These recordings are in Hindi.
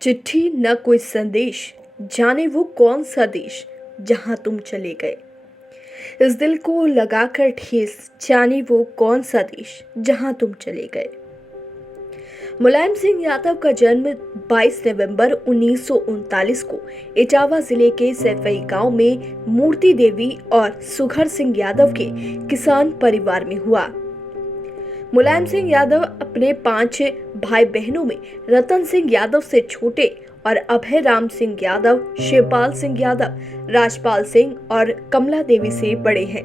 चिट्ठी न कोई संदेश, जाने वो कौन सा देश जहां तुम चले गए। इस दिल को लगाकर ठेस, जाने वो कौन सा देश जहां तुम चले गए। मुलायम सिंह यादव का जन्म 22 नवंबर 1939 को इटावा जिले के सैफई गांव में मूर्ति देवी और सुघर सिंह यादव के किसान परिवार में हुआ। मुलायम सिंह यादव अपने 5 भाई बहनों में रतन सिंह यादव से छोटे और अभय राम सिंह यादव, शिवपाल सिंह यादव, राजपाल सिंह और कमला देवी से बड़े हैं।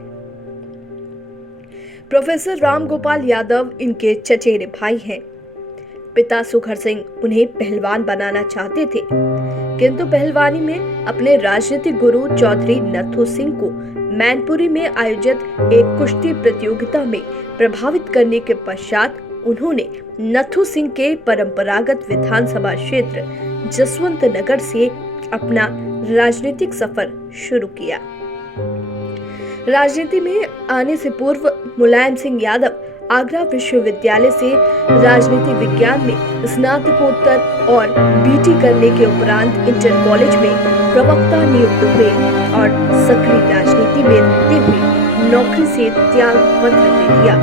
प्रोफेसर राम गोपाल यादव इनके चचेरे भाई हैं। पिता सुघर सिंह उन्हें पहलवान बनाना चाहते थे, किंतु पहलवानी में अपने राजनीतिक गुरु चौधरी नथु सिंह को मैनपुरी में आयोजित एक कुश्ती प्रतियोगिता में प्रभावित करने के पश्चात उन्होंने नथु सिंह के परंपरागत विधानसभा क्षेत्र जसवंत नगर से अपना राजनीतिक सफर शुरू किया। राजनीति में आने से पूर्व मुलायम सिंह यादव आगरा विश्वविद्यालय से राजनीति विज्ञान में स्नातकोत्तर और बीटी करने के उपरांत इंटर कॉलेज में प्रवक्ता नियुक्त हुए और सक्रिय राजनीति में रहते हुए नौकरी से त्याग पत्र दे दिया।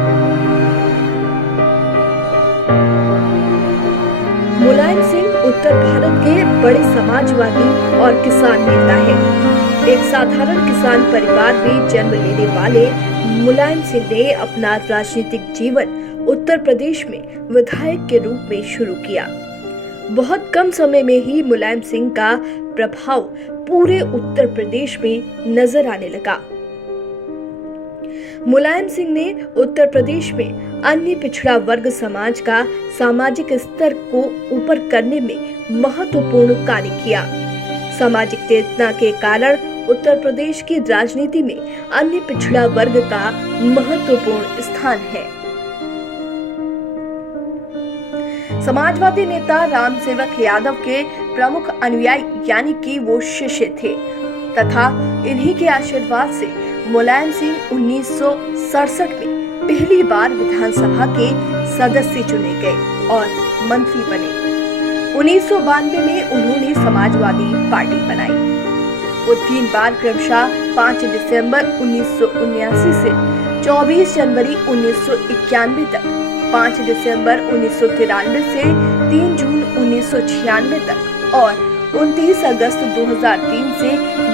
मुलायम सिंह उत्तर भारत के बड़े समाजवादी और किसान नेता हैं। एक साधारण किसान परिवार में जन्म लेने वाले मुलायम सिंह ने अपना राजनीतिक जीवन उत्तर प्रदेश में विधायक के रूप में शुरू किया। बहुत कम समय में ही मुलायम सिंह का प्रभाव पूरे उत्तर प्रदेश में नजर आने लगा। मुलायम सिंह ने उत्तर प्रदेश में अन्य पिछड़ा वर्ग समाज का सामाजिक स्तर को ऊपर करने में महत्वपूर्ण कार्य किया। सामाजिक चेतना के कारण उत्तर प्रदेश की राजनीति में अन्य पिछड़ा वर्ग का महत्वपूर्ण स्थान है। समाजवादी नेता राम सेवक यादव के प्रमुख अनुयायी यानी कि वो शिष्य थे तथा इन्हीं के आशीर्वाद से मुलायम सिंह 1967 में पहली बार विधानसभा के सदस्य चुने गए और मंत्री बने। 1992 में उन्होंने समाजवादी पार्टी बनाई। वो 3 बार क्रमशः 5 दिसंबर 1979 से 24 जनवरी 1991 तक, 5 दिसंबर 1993 से 3 जून 1996 तक और 29 अगस्त 2003 से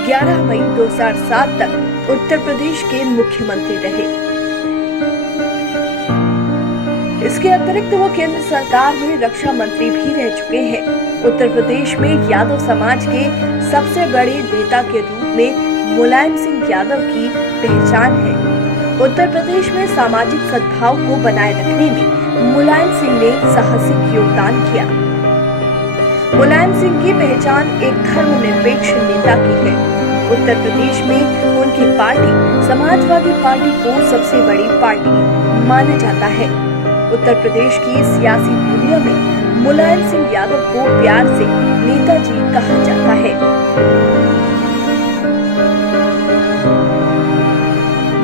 11 मई 2007 तक उत्तर प्रदेश के मुख्यमंत्री रहे। इसके अतिरिक्त वो केंद्र सरकार में रक्षा मंत्री भी रह चुके हैं। उत्तर प्रदेश में यादव समाज के सबसे बड़े नेता के रूप में मुलायम सिंह यादव की पहचान है। उत्तर प्रदेश में सामाजिक सद्भाव को बनाए रखने में मुलायम सिंह ने साहसिक योगदान किया। मुलायम सिंह की पहचान एक धर्मनिरपेक्ष नेता की है। उत्तर प्रदेश में उनकी पार्टी समाजवादी पार्टी को सबसे बड़ी पार्टी माना जाता है। उत्तर प्रदेश की सियासी दुनिया में मुलायम सिंह यादव को प्यार से नेताजी कहा जाता है।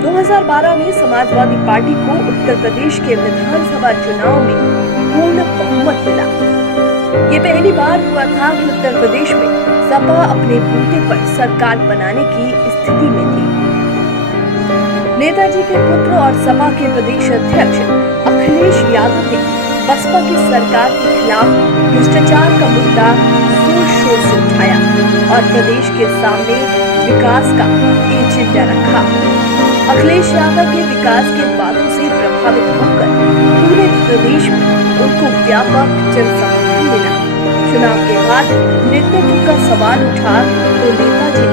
2012 में समाजवादी पार्टी को उत्तर प्रदेश के विधानसभा चुनाव में पूर्ण बहुमत मिला। ये पहली बार हुआ था कि उत्तर प्रदेश में सपा अपने बूते पर सरकार बनाने की स्थिति में थी। नेताजी के पुत्र और सपा के प्रदेश अध्यक्ष अखिलेश यादव ने बसपा की सरकार के खिलाफ भ्रष्टाचार का मुद्दा जोर शोर से उठाया और प्रदेश के सामने विकास का एजेंडा रखा। अखिलेश यादव के विकास के वादों से प्रभावित होकर पूरे प्रदेश में उनको व्यापक जन समर्थन मिला। चुनाव के बाद नेतृत्व का सवाल उठा तो नेताजी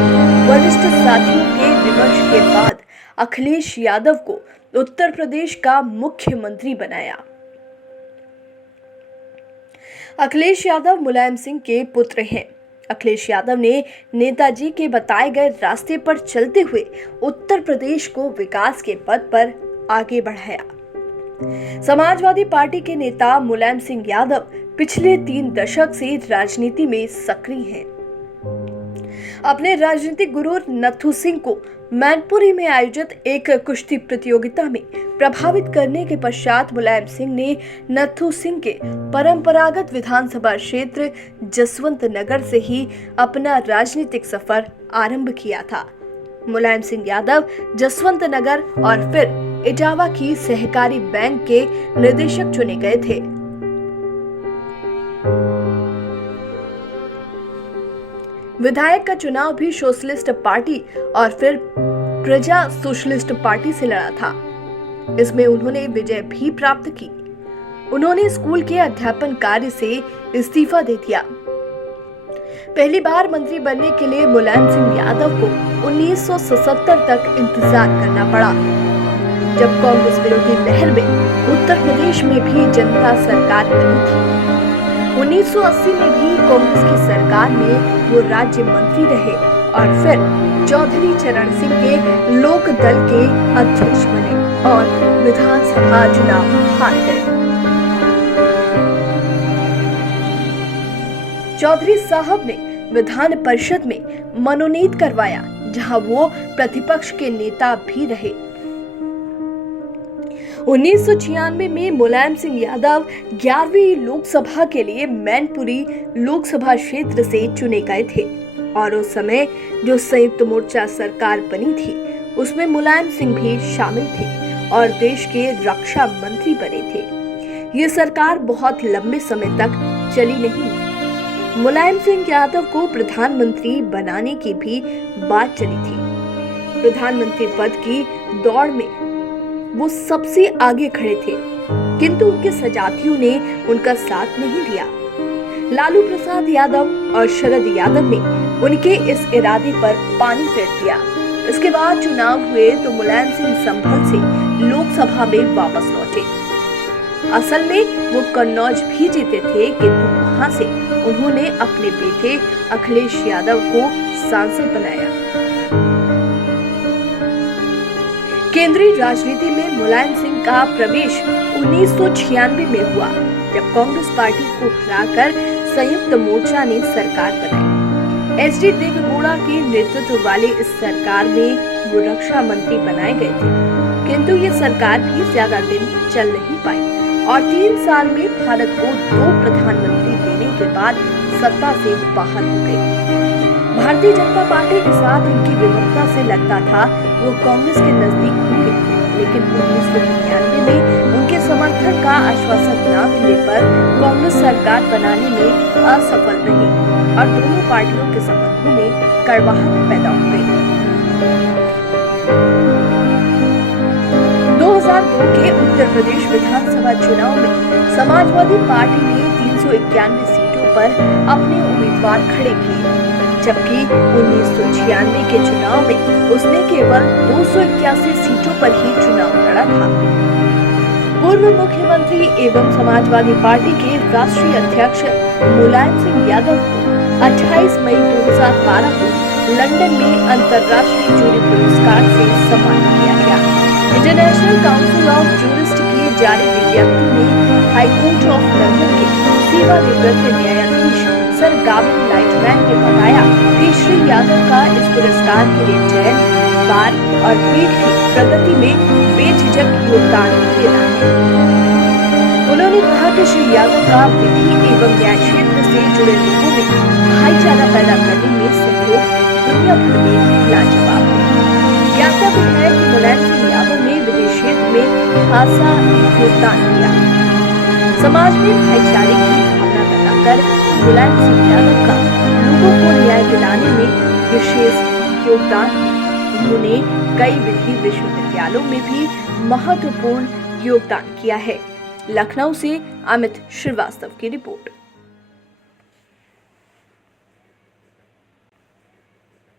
वरिष्ठ साथियों के विमर्श के बाद अखिलेश यादव को उत्तर प्रदेश का मुख्यमंत्री बनाया। अखिलेश यादव मुलायम सिंह के पुत्र हैं। अखिलेश यादव ने नेताजी के बताए गए रास्ते पर चलते हुए उत्तर प्रदेश को विकास के पथ पर आगे बढ़ाया। समाजवादी पार्टी के नेता मुलायम सिंह यादव पिछले 3 दशक से राजनीति में सक्रिय हैं। अपने राजनीतिक गुरु नथु सिंह को मैनपुरी में आयोजित एक कुश्ती प्रतियोगिता में प्रभावित करने के पश्चात मुलायम सिंह ने नथु सिंह के परंपरागत विधानसभा क्षेत्र जसवंत नगर से ही अपना राजनीतिक सफर आरंभ किया था। मुलायम सिंह यादव जसवंत नगर और फिर इटावा की सहकारी बैंक के निदेशक चुने गए थे। विधायक का चुनाव भी सोशलिस्ट पार्टी और फिर प्रजा सोशलिस्ट पार्टी से लड़ा था। इसमें उन्होंने विजय भी प्राप्त की। उन्होंने स्कूल के अध्यापन कार्य से इस्तीफा दे दिया। पहली बार मंत्री बनने के लिए मुलायम सिंह यादव को 1977 तक इंतजार करना पड़ा, जब कांग्रेस विरोधी लहर में उत्तर प्रदेश में भी जनता सरकार बनी थी। 1980 में भी कांग्रेस की सरकार में वो राज्य मंत्री रहे और फिर चौधरी चरण सिंह के लोक दल के अध्यक्ष बने और विधानसभा चुनाव हार गए। चौधरी साहब ने विधान परिषद में मनोनीत करवाया, जहां वो प्रतिपक्ष के नेता भी रहे। 1996 में मुलायम सिंह यादव 11वीं लोकसभा के लिए मैनपुरी लोकसभा क्षेत्र से चुने गए थे और उस समय जो संयुक्त मोर्चा सरकार बनी थी उसमें मुलायम सिंह भी शामिल थे और देश के रक्षा मंत्री बने थे। ये सरकार बहुत लंबे समय तक चली नहीं। मुलायम सिंह यादव को प्रधानमंत्री बनाने की भी बात चली थी। प्रधानमंत्री पद की दौड़ में वो सबसे आगे खड़े थे, किंतु उनके सजातियों ने उनका साथ नहीं दिया। लालू प्रसाद यादव और शरद यादव ने उनके इस इरादे पर पानी फेर दिया। इसके बाद चुनाव हुए तो मुलायम सिंह संभल से लोकसभा में वापस लौटे। असल में वो कन्नौज भी जीते थे, किंतु वहां से उन्होंने अपने बेटे अखिलेश यादव को सांसद बनाया। केंद्रीय राजनीति में मुलायम सिंह का प्रवेश 1996 में हुआ, जब कांग्रेस पार्टी को हराकर संयुक्त मोर्चा ने सरकार बनाई। एचडी देवेगौड़ा के नेतृत्व वाले इस सरकार में वो रक्षा मंत्री बनाए गए थे, किंतु ये सरकार भी ज्यादा दिन चल नहीं पाई और 3 साल में भारत को 2 प्रधानमंत्री देने के बाद सत्ता से बाहर हो गई। भारतीय जनता पार्टी के साथ उनकी विमुखता से लगता था वो कांग्रेस के नजदीक होंगे, लेकिन 1999 में उनके समर्थन का आश्वासन न मिलने पर कांग्रेस सरकार बनाने में असफल रही और दोनों पार्टियों के संबंधों में कड़वाहट पैदा हो गई। 2002 के उत्तर प्रदेश विधानसभा चुनाव में समाजवादी पार्टी ने 391 सीटों पर अपने उम्मीदवार खड़े किए, जबकि 1996 के चुनाव में उसने केवल 281 सीटों पर ही चुनाव लड़ा था। पूर्व मुख्यमंत्री एवं समाजवादी पार्टी के राष्ट्रीय अध्यक्ष मुलायम सिंह यादव को 28 मई 2012 को लंदन में अंतर्राष्ट्रीय जूरी पुरस्कार से सम्मानित किया गया। इंटरनेशनल काउंसिल ऑफ जूरिस्ट की जारी विज्ञप्ति में हाईकोर्ट ऑफ लंदन के सेवानिवृत्त न्यायाधीश सर गाविन लाइटमैन ने बताया कि श्री यादव का इस पुरस्कार के लिए चयन बार और पीठ की प्रगति में बेझिझक योगदान देना है। उन्होंने कहा कि श्री यादव का विधि एवं न्याय क्षेत्र से जुड़े लोगों में भाईचारा पैदा करने में सहयोग दुनिया भर में लाजवाब है। ज्ञातव्य है कि मुलायम सिंह यादव ने विधि क्षेत्र में खासा योगदान दिया। समाज में भाईचारे की भावना बताकर मुलायम सिंह यादव का लोगों को न्याय दिलाने में विशेष योगदान है। उन्होंने कई विधि विश्वविद्यालयों में भी महत्वपूर्ण योगदान किया है। लखनऊ से अमित श्रीवास्तव की रिपोर्ट।